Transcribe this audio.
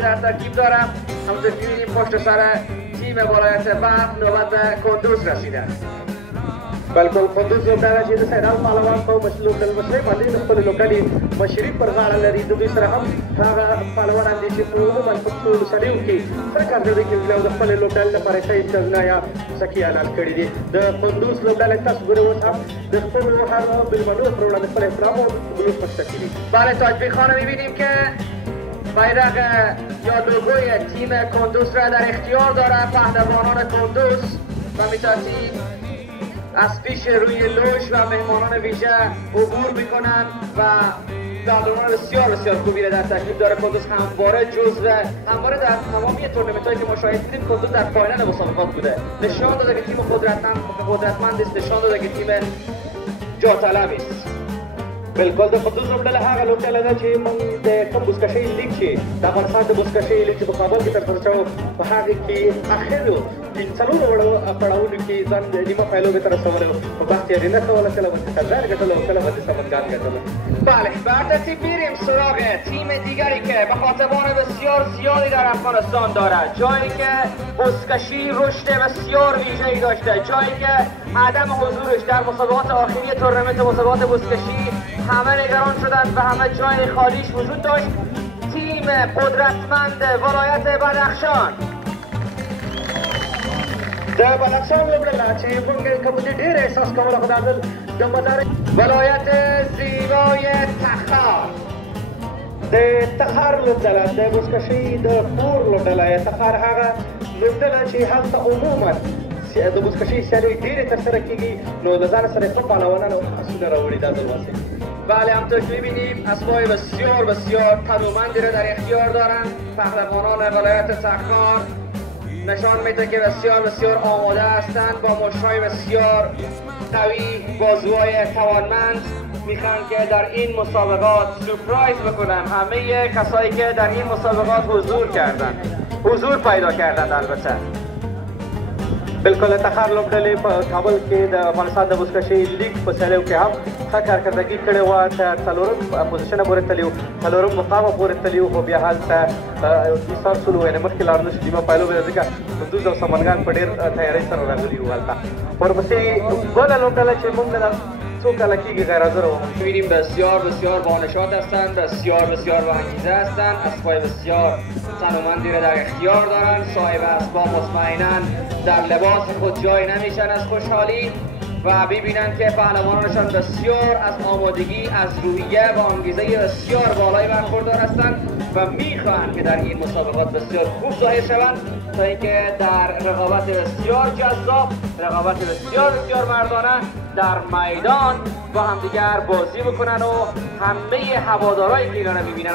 در ترکیب دارم. همونطور که می‌بینیم پشت سر تیم ولایت برق نوبت کندوز رسیده. بلکل کندوز لوبډله چې د سیدال پهلوان په لوبډل مشرۍ باندې د خپل لوبډلې مشري پر غاړه لري. د دوی سره هم هغه پهلوانان دي چې په عموما په ټولو سړیو کې څه کارکړي کوي او د خپلې لوبډلې لپاره ښه امتیازونه یا سکي اعلان کړي دي. د کندوز لوبډلې تاسو ګورئ اوس هم د خپلو هر مېلمنو پر وړاندې خپل احترام او بلوغ پشته کوي. بله تاجبی خانه می‌بینیم که بیرق یا لوگوی تیم کندوز را در اختیار دارد پهلوانان کندوز و میترسیم از پیش روی لوش و مهمانان ویژه عبور میکنند و پهلوانان بسیار بسیار خوبی را در ترکیب داره. کندوز همواره در تمامی تورنمنت‌هایی که مشاهده دیدیم کندوز در فاینال مسابقات بوده. نشان داده که تیم قدرتمند است، نشان داده که تیم جاطلب است. بالکل د کندوز لوبډله هغه لوبډله ده چې موږ د کوم بزکشۍ لیګ چې د افغانستان د بزکشۍ لیګ چې په کابل کې ترسره شو په هغې کې اخرو څلورو پړاوونو کې ځان نیمه پایلوبې ته رسولی و. په بختیاري نه کوله، کله به قزل ګټلو او کله به سمنگان ګټلو. بله بر ترتیب میریم سراغ تیم دیگری که مخاطبان بسیار زیادی در افغانستان دارد، جایی که بزکشی رشد بسیار ویژه‌ای داشته، جایی که عدم حضورش در مسابقات آخری تورنمنت مسابقات بزکشی همه نگران شدند و همه جای خالیش وجود داشت. تیم قدرتمند ولایت بدخشان د بدخشان لوبډله چې موږ کوم ډېر احساس کوله خو دا ځل د مزار ولایت زیبای تخار د تخار لوبډله د بزکشۍ د کور لوبډله تخار هغه لوبډله چې هلته عموما د بزکشۍ سیالۍ ډېرې ترسره کېږي نو له ځانه سره یې ښه پهلوانان او اسونه راوړي دا ځل واسې. بله همطور که می‌بینیم اسبای بسیار بسیار تنومندی را در اختیار دارند پهلوانان ولایت تخار. نشان میده که بسیار بسیار آماده هستند با مشت‌های بسیار قوی، بازوهای توانمند. میخوان که در این مسابقات سورپرایز بکنن همه کسایی که در این مسابقات حضور پیدا کردند. البته بالکل تخار لوبډلې په کابل کې د افغانستان د بزکشۍ لیګ په سیالیو کې هم ښه کارکردګي کړې وه. تر څلورم پوزیشنه پورې تللي وو، څلورم مقامه پورې تللي وو، خو بیا هلته ایثار شولو، یعنې مخکې لاړ نه شو نیمه پایلوبې ده ځکه کندوز او سمنګان په ډېر تیارۍ سره راغلي وو. هلته ورپسې بله لوبډله چې موږ نه څو کاله کېږي غیر حاضره وو. می‌بینیم بسیار بسیار بانشاط هستند، بسیار بسیار باانگیزه هستند، اسبای بسیار تنومندی را در اختیار دارند. صاحب اسباب مطمئناً در لباس خود جای نمیشن از خوشحالی و ببینند که پهلوانانشان بسیار از آمادگی، از روحیه و انگیزه بسیار بالایی برخوردار هستند و میخواهند که در این مسابقات بسیار خوب ظاهر شوند تا اینکه در رقابت بسیار جذاب، رقابت بسیار بسیار مردانه در میدان با همدیگر بازی بکنن و همه هوادارهایی که اینا رو میبینن